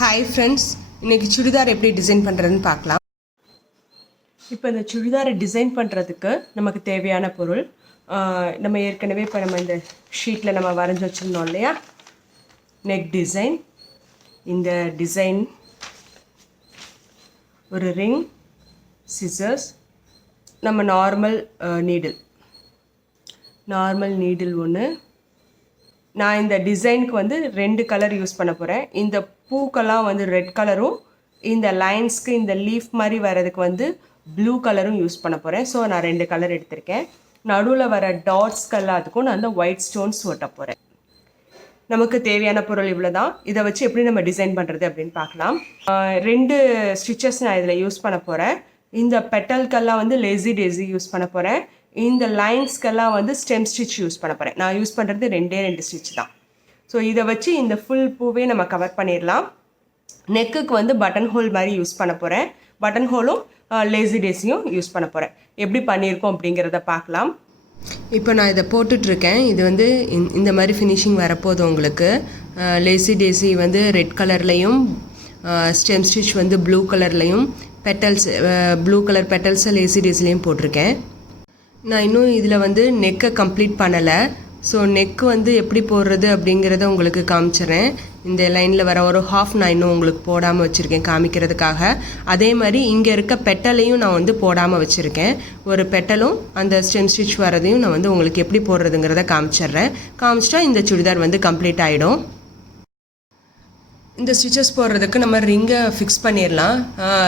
Hi friends, இன்றைக்கி சுடிதார் எப்படி design பண்ணுறதுன்னு பார்க்கலாம். இப்போ இந்த சுடிதாரை டிசைன் பண்ணுறதுக்கு நமக்கு தேவையான பொருள் நம்ம ஏற்கனவே இப்போ நம்ம இந்த ஷீட்டில் நம்ம வரைஞ்சி வச்சுருந்தோம் இல்லையா, நெக் டிசைன். இந்த டிசைன், ஒரு ரிங், சிசர்ஸ், நம்ம நார்மல் நீடில் ஒன்று. நான் இந்த டிசைனுக்கு வந்து 2 கலர் யூஸ் பண்ண போகிறேன். இந்த பூக்கெல்லாம் வந்து ரெட் கலரும், இந்த லைன்ஸ்க்கு இந்த லீஃப் மாதிரி வர்றதுக்கு வந்து ப்ளூ கலரும் யூஸ் பண்ண போகிறேன். ஸோ நான் 2 கலர் எடுத்திருக்கேன். நடுவில் வர டாட்ஸ்க்கெல்லாம் அதுக்கும் நான் அந்த ஒயிட் ஸ்டோன்ஸ் ஒட்ட போகிறேன். நமக்கு தேவையான பொருள் இவ்வளோ தான். இதை வச்சு எப்படி நம்ம டிசைன் பண்ணுறது அப்படின்னு பார்க்கலாம். 2 ஸ்டிச்சஸ் நான் இதில் யூஸ் பண்ண போகிறேன். இந்த பெட்டல்கெல்லாம் வந்து லேசி டேசி யூஸ் பண்ண போகிறேன். இந்த லைன்ஸ்க்கெல்லாம் வந்து ஸ்டெம் ஸ்டிச் யூஸ் பண்ண போகிறேன். நான் யூஸ் பண்ணுறது 2 ஸ்டிச் தான். ஸோ இதை வச்சு இந்த ஃபுல் பூவே நம்ம கவர் பண்ணிடலாம். நெக்குக்கு வந்து பட்டன் ஹோல் மாதிரி யூஸ் பண்ண போகிறேன். பட்டன் ஹோலும் லேசி டேஸியும் யூஸ் பண்ண போகிறேன். எப்படி பண்ணியிருக்கோம் அப்படிங்கிறத பார்க்கலாம். இப்போ நான் இதை போட்டுட்ருக்கேன். இது வந்து இந்த மாதிரி ஃபினிஷிங் வரப்போகுது உங்களுக்கு. லேசி டேஸி வந்து ரெட் கலர்லேயும், ஸ்டெம் ஸ்டிச் வந்து ப்ளூ கலர்லேயும், பெட்டல்ஸ் ப்ளூ கலர் பெட்டல்ஸை லேசி டேஸ்லேயும் போட்டிருக்கேன். நான் இன்னும் இதில் வந்து நெக்கை கம்ப்ளீட் பண்ணலை. ஸோ நெக்கு வந்து எப்படி போடுறது அப்படிங்கிறத உங்களுக்கு காமிச்சிட்றேன். இந்த லைனில் வர ஒரு ஹாஃப் நான் இன்னும் உங்களுக்கு போடாமல் வச்சுருக்கேன் காமிக்கிறதுக்காக. அதே மாதிரி இங்கே இருக்க பெட்டலையும் நான் வந்து போடாமல் வச்சுருக்கேன். ஒரு பெட்டலும் அந்த ஸ்டெம் ஸ்டிச் வரதையும் நான் வந்து உங்களுக்கு எப்படி போடுறதுங்கிறத காமிச்சிட்டா இந்த சுடிதார் வந்து கம்ப்ளீட் ஆகிடும். இந்த ஸ்டிச்சஸ் போடுறதுக்கு நம்ம ரிங்கை ஃபிக்ஸ் பண்ணிடலாம்.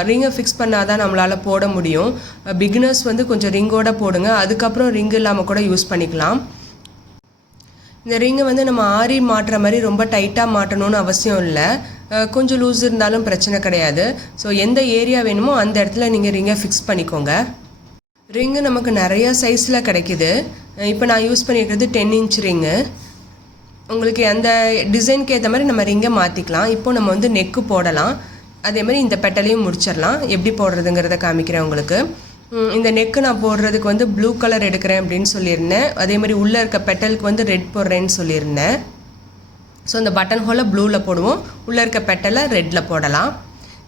ரிங்கை ஃபிக்ஸ் பண்ணால் தான் நம்மளால் போட முடியும். பிகினர்ஸ் வந்து கொஞ்சம் ரிங்கோடு போடுங்க, அதுக்கப்புறம் ரிங்கு இல்லாமல் கூட யூஸ் பண்ணிக்கலாம். இந்த ரிங்கை வந்து நம்ம ஆரி மாட்டுற மாதிரி ரொம்ப டைட்டாக மாட்டணும்னு அவசியம் இல்லை. கொஞ்சம் லூஸ் இருந்தாலும் பிரச்சனை கிடையாது. ஸோ எந்த ஏரியா வேணுமோ அந்த இடத்துல நீங்கள் ரிங்கை ஃபிக்ஸ் பண்ணிக்கோங்க. ரிங்கு நமக்கு நிறையா சைஸில் கிடைக்கிது. இப்போ நான் யூஸ் பண்ணியிருக்கிறது 10 இன்ச் ரிங்கு. உங்களுக்கு அந்த டிசைனுக்கு ஏற்ற மாதிரி நம்ம ரிங்கை மாற்றிக்கலாம். இப்போது நம்ம வந்து நெக்கு போடலாம். அதே மாதிரி இந்த பெட்டலையும் முடிச்சிடலாம். எப்படி போடுறதுங்கிறத காமிக்கிறேன் உங்களுக்கு. இந்த நெக்கு நான் போடுறதுக்கு வந்து ப்ளூ கலர் எடுக்கிறேன் அப்படின்னு சொல்லியிருந்தேன். அதே மாதிரி உள்ளே இருக்க பெட்டலுக்கு வந்து ரெட் போடுறேன்னு சொல்லியிருந்தேன். ஸோ இந்த பட்டன் ஹோலை ப்ளூவில் போடுவோம், உள்ளே இருக்க பெட்டலை ரெட்டில் போடலாம்.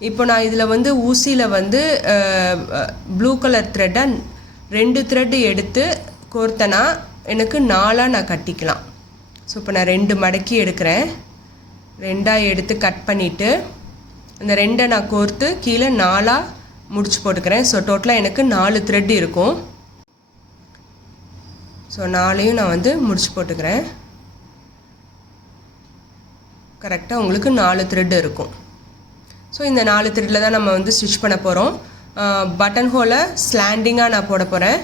இப்போ நான் இதில் வந்து ஊசியில் வந்து ப்ளூ கலர் த்ரெட்டை 2 த்ரெட்டு எடுத்து கோர்த்தனா எனக்கு 4ஆக நான் கட்டிக்கலாம். ஸோ இப்போ நான் 2 மடக்கி எடுக்கிறேன். 2ஆக எடுத்து கட் பண்ணிவிட்டு அந்த 2 நான் கோர்த்து கீழே 4ஆக முடிச்சு போட்டுக்கிறேன். ஸோ டோட்டலாக எனக்கு 4 த்ரெட் இருக்கும். ஸோ 4ஐயும் நான் வந்து முடிச்சு போட்டுக்கிறேன். கரெக்டாக உங்களுக்கு 4 த்ரெட் இருக்கும். ஸோ இந்த 4 த்ரெட்டில் தான் நம்ம வந்து ஸ்டிச் பண்ண போகிறோம். பட்டன் ஹோலை ஸ்லாண்டிங்காக நான் போட போகிறேன்.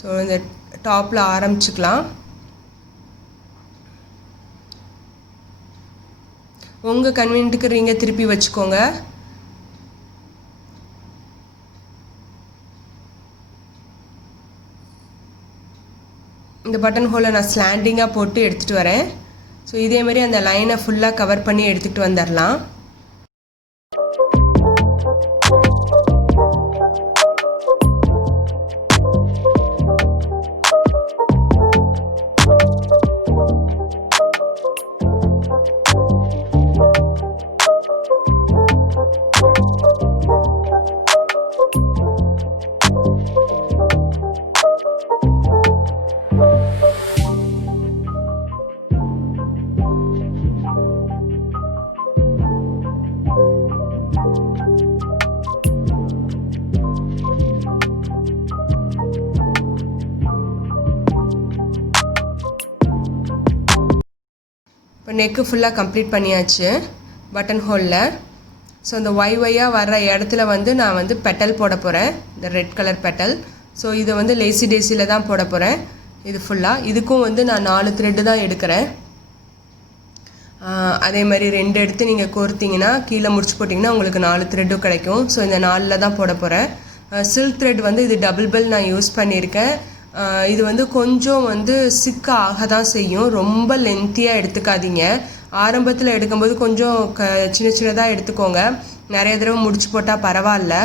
ஸோ இந்த டாப்பில் ஆரம்பிச்சுக்கலாம். உங்கள் கன்வீனியன்ட்டுக்கு ரிங்கை திருப்பி வச்சுக்கோங்க. இந்த பட்டன் ஹோலை நான் ஸ்லாண்டிங்காக போட்டு எடுத்துகிட்டு வரேன். ஸோ இதேமாரி அந்த லைனை ஃபுல்லாக கவர் பண்ணி எடுத்துகிட்டு வந்துடலாம். இப்போ நெக்கு ஃபுல்லாக கம்ப்ளீட் பண்ணியாச்சு பட்டன் ஹோலில். ஸோ இந்த ஒய்யாக வர்ற இடத்துல வந்து நான் வந்து பெட்டல் போட போகிறேன், இந்த ரெட் கலர் பெட்டல். ஸோ இதை வந்து லேசி டேஸியில் தான் போட போகிறேன். இது ஃபுல்லாக இதுக்கும் வந்து நான் 4 த்ரெட்டு தான் எடுக்கிறேன். அதே மாதிரி 2 எடுத்து நீங்கள் கோர்த்திங்கன்னா கீழே முடிச்சு போட்டிங்கன்னா உங்களுக்கு 4 த்ரெட்டும் கிடைக்கும். ஸோ இந்த 4ல் தான் போட போகிறேன். சில்க் த்ரெட் வந்து இது டபுள் பெல் நான் யூஸ் பண்ணியிருக்கேன். இது வந்து கொஞ்சம் வந்து சிக்காக தான் செய்யும். ரொம்ப லென்த்தியாக எடுத்துக்காதீங்க. ஆரம்பத்தில் எடுக்கும்போது கொஞ்சம் சின்ன சின்னதாக எடுத்துக்கோங்க. நிறைய தடவை முடிச்சு போட்டால் பரவாயில்ல.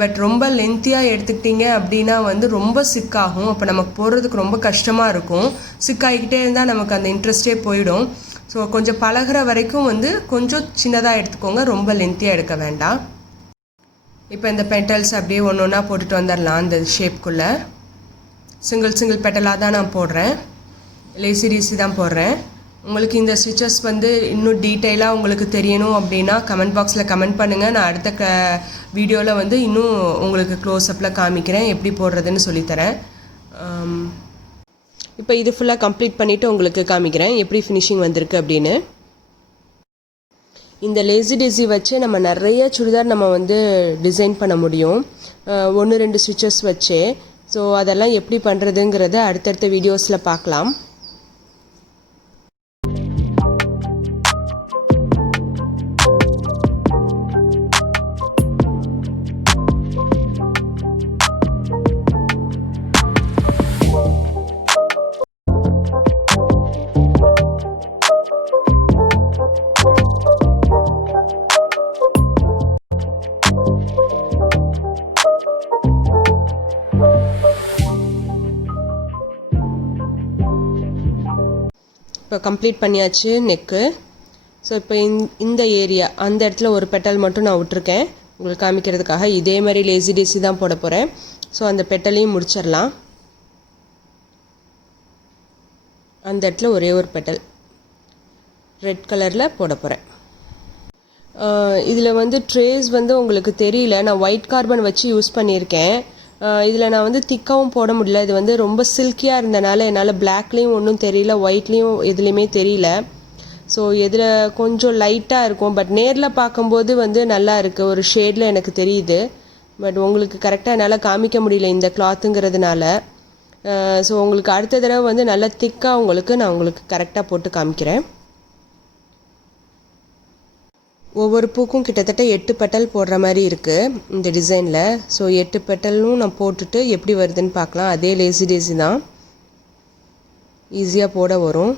பட் ரொம்ப லென்த்தியாக எடுத்துக்கிட்டிங்க அப்படின்னா வந்து ரொம்ப சிக்காகும். அப்போ நமக்கு போடுறதுக்கு ரொம்ப கஷ்டமாக இருக்கும். சிக்காகிக்கிட்டே இருந்தால் நமக்கு அந்த இன்ட்ரெஸ்டே போயிடும். ஸோ கொஞ்சம் பழகிற வரைக்கும் வந்து கொஞ்சம் சின்னதாக எடுத்துக்கோங்க, ரொம்ப லென்த்தியாக எடுக்க வேண்டாம். இப்போ இந்த பெட்டல்ஸ் அப்படியே ஒன்று ஒன்றா போட்டுட்டு வந்துடலாம். அந்த ஷேப்குள்ளே சிங்கிள் பெட்டலாக தான் நான் போடுறேன், லேசி டேசி தான் போடுறேன். உங்களுக்கு இந்த ஸ்டிச்சஸ் வந்து இன்னும் டீட்டெயிலாக உங்களுக்கு தெரியணும் அப்படின்னா கமெண்ட் பாக்ஸில் கமெண்ட் பண்ணுங்கள். நான் அடுத்த வீடியோவில் வந்து இன்னும் உங்களுக்கு க்ளோஸ்அப்பில் காமிக்கிறேன், எப்படி போடுறதுன்னு சொல்லித்தரேன். இப்போ இது ஃபுல்லாக கம்ப்ளீட் பண்ணிவிட்டு உங்களுக்கு காமிக்கிறேன் எப்படி ஃபினிஷிங் வந்திருக்கு அப்படின்னு. இந்த லேசி டேசி வச்சு நம்ம நிறைய சுடிதார் நம்ம வந்து டிசைன் பண்ண முடியும், 1-2 ஸ்டிச்சஸ் வச்சு. ஸோ அதெல்லாம் எப்படி பண்ணுறதுங்கிறத அடுத்தடுத்த வீடியோஸில் பார்க்கலாம். இப்போ கம்ப்ளீட் பண்ணியாச்சு நெக்கு. ஸோ இப்போ இந்த ஏரியா அந்த இடத்துல ஒரு பெட்டல் மட்டும் நான் விட்டுருக்கேன் உங்களுக்கு காமிக்கிறதுக்காக. இதே மாதிரி லேசி டேசி தான் போட போகிறேன். ஸோ அந்த பெட்டலையும் முடிச்சிடலாம். அந்த இடத்துல ஒரே ஒரு பெட்டல் ரெட் கலரில் போட போகிறேன். இதில் வந்து ட்ரேஸ் வந்து உங்களுக்கு தெரியல, நான் ஒயிட் கார்பன் வச்சு யூஸ் பண்ணியிருக்கேன். இதில் நான் வந்து திக்காகவும் போட முடியல, இது வந்து ரொம்ப சில்கியாக இருந்தனால என்னால் பிளாக்லேயும் ஒன்றும் தெரியல, ஒயிட்லேயும் எதுலேயுமே தெரியல. ஸோ இதில் கொஞ்சம் லைட்டாக இருக்கும், பட் நேரில் பார்க்கும்போது வந்து நல்லா இருக்குது, ஒரு ஷேடில் எனக்கு தெரியுது. பட் உங்களுக்கு கரெக்டாக என்னால் காமிக்க முடியல இந்த கிளாத்துங்கிறதுனால. ஸோ உங்களுக்கு அடுத்த தடவை வந்து நல்லா திக்காக நான் உங்களுக்கு கரெக்டாக போட்டு காமிக்கிறேன். ஒவ்வொரு பூக்கும் கிட்டத்தட்ட 8 பெட்டல் போடுற மாதிரி இருக்குது இந்த டிசைனில். ஸோ 8 பெட்டலும் நான் போட்டுட்டு எப்படி வருதுன்னு பார்க்கலாம். அதே லேசி டேசி தான், ஈஸியாக போட வரும்.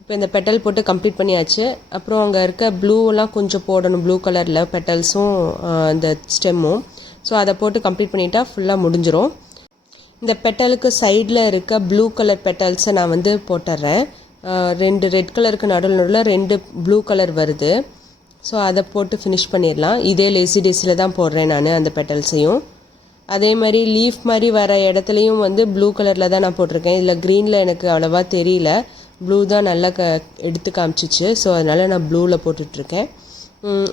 இப்போ இந்த பெட்டல் போட்டு கம்ப்ளீட் பண்ணியாச்சு. அப்புறம் அங்கே இருக்க ப்ளூவெல்லாம் கொஞ்சம் போடணும், ப்ளூ கலரில் பெட்டல்ஸும் இந்த ஸ்டெம்மும். ஸோ அதை போட்டு கம்ப்ளீட் பண்ணிட்டா ஃபுல்லாக முடிஞ்சிடும். இந்த பெட்டலுக்கு சைடில் இருக்க ப்ளூ கலர் பெட்டல்ஸை நான் வந்து போட்டுடுறேன். 2 ரெட் கலருக்கு நடுவில் 2 ப்ளூ கலர் வருது. ஸோ அதை போட்டு ஃபினிஷ் பண்ணிடலாம். இதே லேசி டேஸில் தான் போடுறேன் நான் அந்த பெட்டல்ஸையும். அதே மாதிரி லீஃப் மாதிரி வர இடத்துலையும் வந்து ப்ளூ கலரில் தான் நான் போட்டிருக்கேன். இதில் க்ரீனில் எனக்கு அவ்வளோவா தெரியல, ப்ளூ தான் நல்லா எடுத்து காமிச்சிச்சு. ஸோ அதனால் நான் ப்ளூவில் போட்டுட்ருக்கேன்.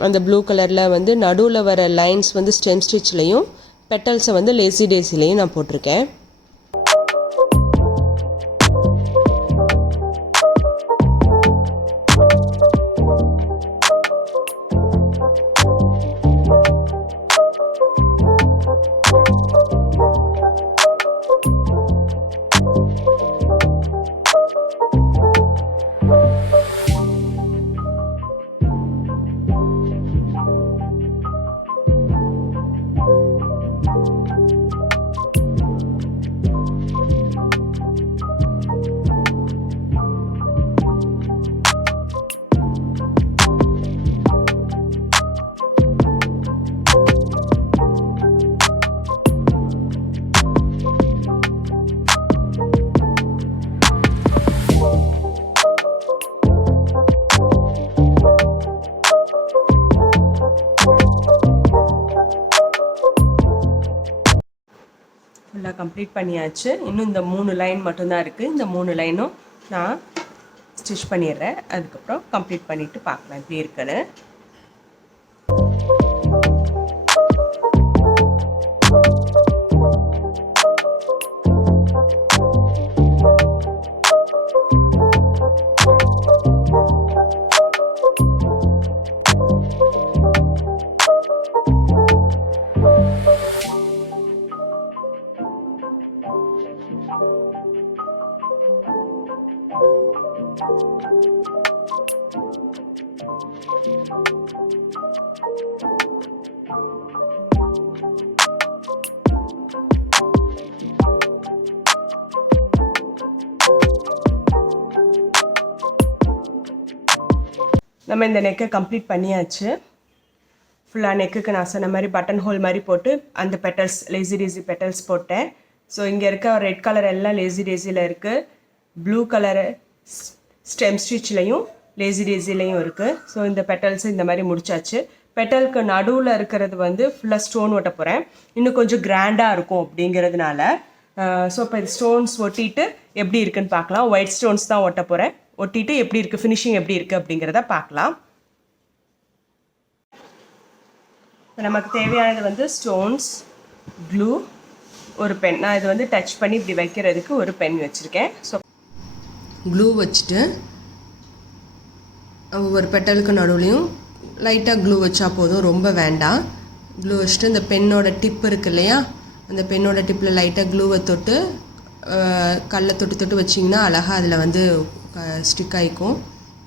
அந்த ப்ளூ கலரில் வந்து நடுவில் வர லைன்ஸ் வந்து ஸ்டெம் ஸ்டிச்லேயும், பெட்டல்ஸை வந்து லேசி டேஸிலையும் நான் போட்டிருக்கேன். ஃபுல்லாக கம்ப்ளீட் பண்ணியாச்சு. இன்னும் இந்த 3 லைன் மட்டும்தான் இருக்குது. இந்த 3 லைனும் நான் ஸ்டிச் பண்ணிடுறேன். அதுக்கப்புறம் கம்ப்ளீட் பண்ணிவிட்டு பார்க்கலாம் எப்படி இருக்குன்னு. நம்ம இந்த நெக்கை கம்ப்ளீட் பண்ணியாச்சு. ஃபுல்லாக நெக்குக்கு நான் சொன்ன மாதிரி பட்டன் ஹோல் மாதிரி போட்டு அந்த பெட்டல்ஸ் லேசி டேசி பெட்டல்ஸ் போட்டேன். ஸோ இங்கே இருக்க ரெட் கலர் எல்லாம் லேசி டேசியில் இருக்குது, ப்ளூ கலரு ஸ்டெம் ஸ்டிச்லேயும் லேசி டேசிலையும் இருக்குது. ஸோ இந்த பெட்டல்ஸ் இந்த மாதிரி முடிச்சாச்சு. பெட்டலுக்கு நடுவில் இருக்கிறது வந்து ஃபுல்லாக ஸ்டோன் ஒட்ட போகிறேன், இன்னும் கொஞ்சம் கிராண்டாக இருக்கும் அப்படிங்கிறதுனால. ஸோ இப்போ இது ஸ்டோன்ஸ் ஒட்டிட்டு எப்படி இருக்குன்னு பார்க்கலாம். ஒயிட் ஸ்டோன்ஸ் தான் ஒட்ட போகிறேன். ஒட்டிட்டு எப்படி இருக்குது, ஃபினிஷிங் எப்படி இருக்குது அப்படிங்கிறத பார்க்கலாம். நமக்கு தேவையானது வந்து ஸ்டோன்ஸ், க்ளூ, ஒரு பென். நான் இது வந்து டச் பண்ணி இப்படி வைக்கிறதுக்கு ஒரு பென் வச்சுருக்கேன். ஸோ க்ளூ வச்சுட்டு ஒவ்வொரு பெட்டலுக்கு நடுவுலையும் லைட்டாக க்ளூ வச்சா போதும், ரொம்ப வேண்டாம். க்ளூ வச்சுட்டு இந்த பென்னோட டிப் இருக்குது இல்லையா, அந்த பென்னோட டிப்பில் லைட்டாக க்ளூவை தொட்டு கல்லை தொட்டு தொட்டு வச்சிங்கன்னா அழகாக அதில் வந்து ஸ்டிக் ஆகிக்கும்.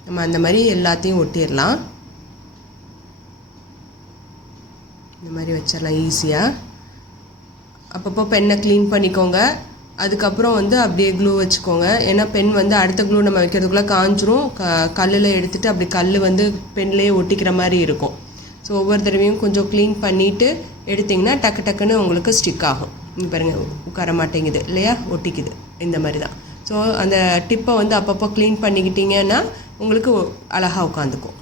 நம்ம அந்த மாதிரி எல்லாத்தையும் ஒட்டிடலாம். இந்த மாதிரி வச்சிடலாம் ஈஸியாக. அப்பப்போ பென்னை க்ளீன் பண்ணிக்கோங்க. அதுக்கப்புறம் வந்து அப்படியே க்ளூ வச்சுக்கோங்க. ஏன்னா பென் வந்து அடுத்த க்ளூ நம்ம வைக்கிறதுக்குள்ளே காஞ்சிரும். கல்லில் எடுத்துகிட்டு அப்படி கல் வந்து பென்லேயே ஒட்டிக்கிற மாதிரி இருக்கும். ஸோ ஒவ்வொரு தடவையும் கொஞ்சம் க்ளீன் பண்ணிவிட்டு எடுத்திங்கன்னா டக்கு டக்குன்னு உங்களுக்கு ஸ்டிக் ஆகும். இங்கே பாருங்கள், உட்கார மாட்டேங்குது இல்லையா, ஒட்டிக்குது. இந்த மாதிரி தான். ஸோ அந்த டிப்பை வந்து அப்பப்போ க்ளீன் பண்ணிக்கிட்டிங்கன்னா உங்களுக்கு அழகாக உட்காந்துக்கும்.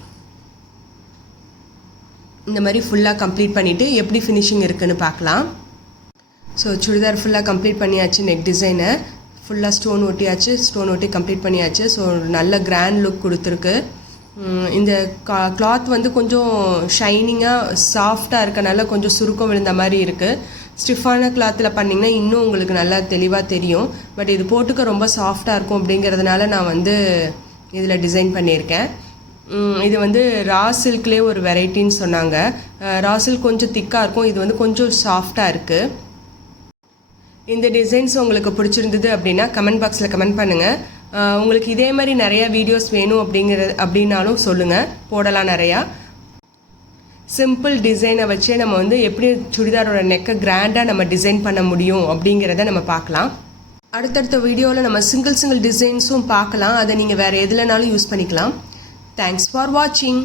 இந்த மாதிரி ஃபுல்லாக கம்ப்ளீட் பண்ணிவிட்டு எப்படி ஃபினிஷிங் இருக்குதுன்னு பார்க்கலாம். ஸோ சுடிதார் ஃபுல்லாக கம்ப்ளீட் பண்ணியாச்சு. நெக் டிசைனை ஃபுல்லாக ஸ்டோன் ஒட்டியாச்சு, ஸ்டோன் ஒட்டி கம்ப்ளீட் பண்ணியாச்சு. ஸோ நல்ல கிராண்ட் லுக் கொடுத்துருக்கு. இந்த கிளாத் வந்து கொஞ்சம் ஷைனிங்காக சாஃப்டாக இருக்கனால கொஞ்சம் சுருக்கம் விழுந்த மாதிரி இருக்குது. ஸ்டிஃபான கிளாத்தில் பண்ணிங்கன்னா இன்னும் உங்களுக்கு நல்லா தெளிவாக தெரியும். பட் இது போட்டுக்க ரொம்ப சாஃப்டாக இருக்கும் அப்படிங்கிறதுனால நான் வந்து இதில் டிசைன் பண்ணியிருக்கேன். இது வந்து ரா சில்க்லேயே ஒரு வெரைட்டின்னு சொன்னாங்க. ரா சில்க் கொஞ்சம் திக்காக இருக்கும், இது வந்து கொஞ்சம் சாஃப்டாக இருக்குது. இந்த டிசைன்ஸ் உங்களுக்கு பிடிச்சிருந்தது அப்படின்னா கமெண்ட் பாக்ஸில் கமெண்ட் பண்ணுங்கள். உங்களுக்கு இதே மாதிரி நிறையா வீடியோஸ் வேணும் அப்படின்னாலும் சொல்லுங்கள், போடலாம் நிறையா. சிம்பிள் டிசைனை வச்சே நம்ம வந்து எப்படி சுடிதாரோட நெக்கை கிராண்டாக நம்ம டிசைன் பண்ண முடியும் அப்படிங்கிறத நம்ம பார்க்கலாம். அடுத்தடுத்த வீடியோவில் நம்ம சிங்கிள் டிசைன்ஸும் பார்க்கலாம். அதை நீங்கள் வேறு எதுலனாலும் யூஸ் பண்ணிக்கலாம். Thanks for watching.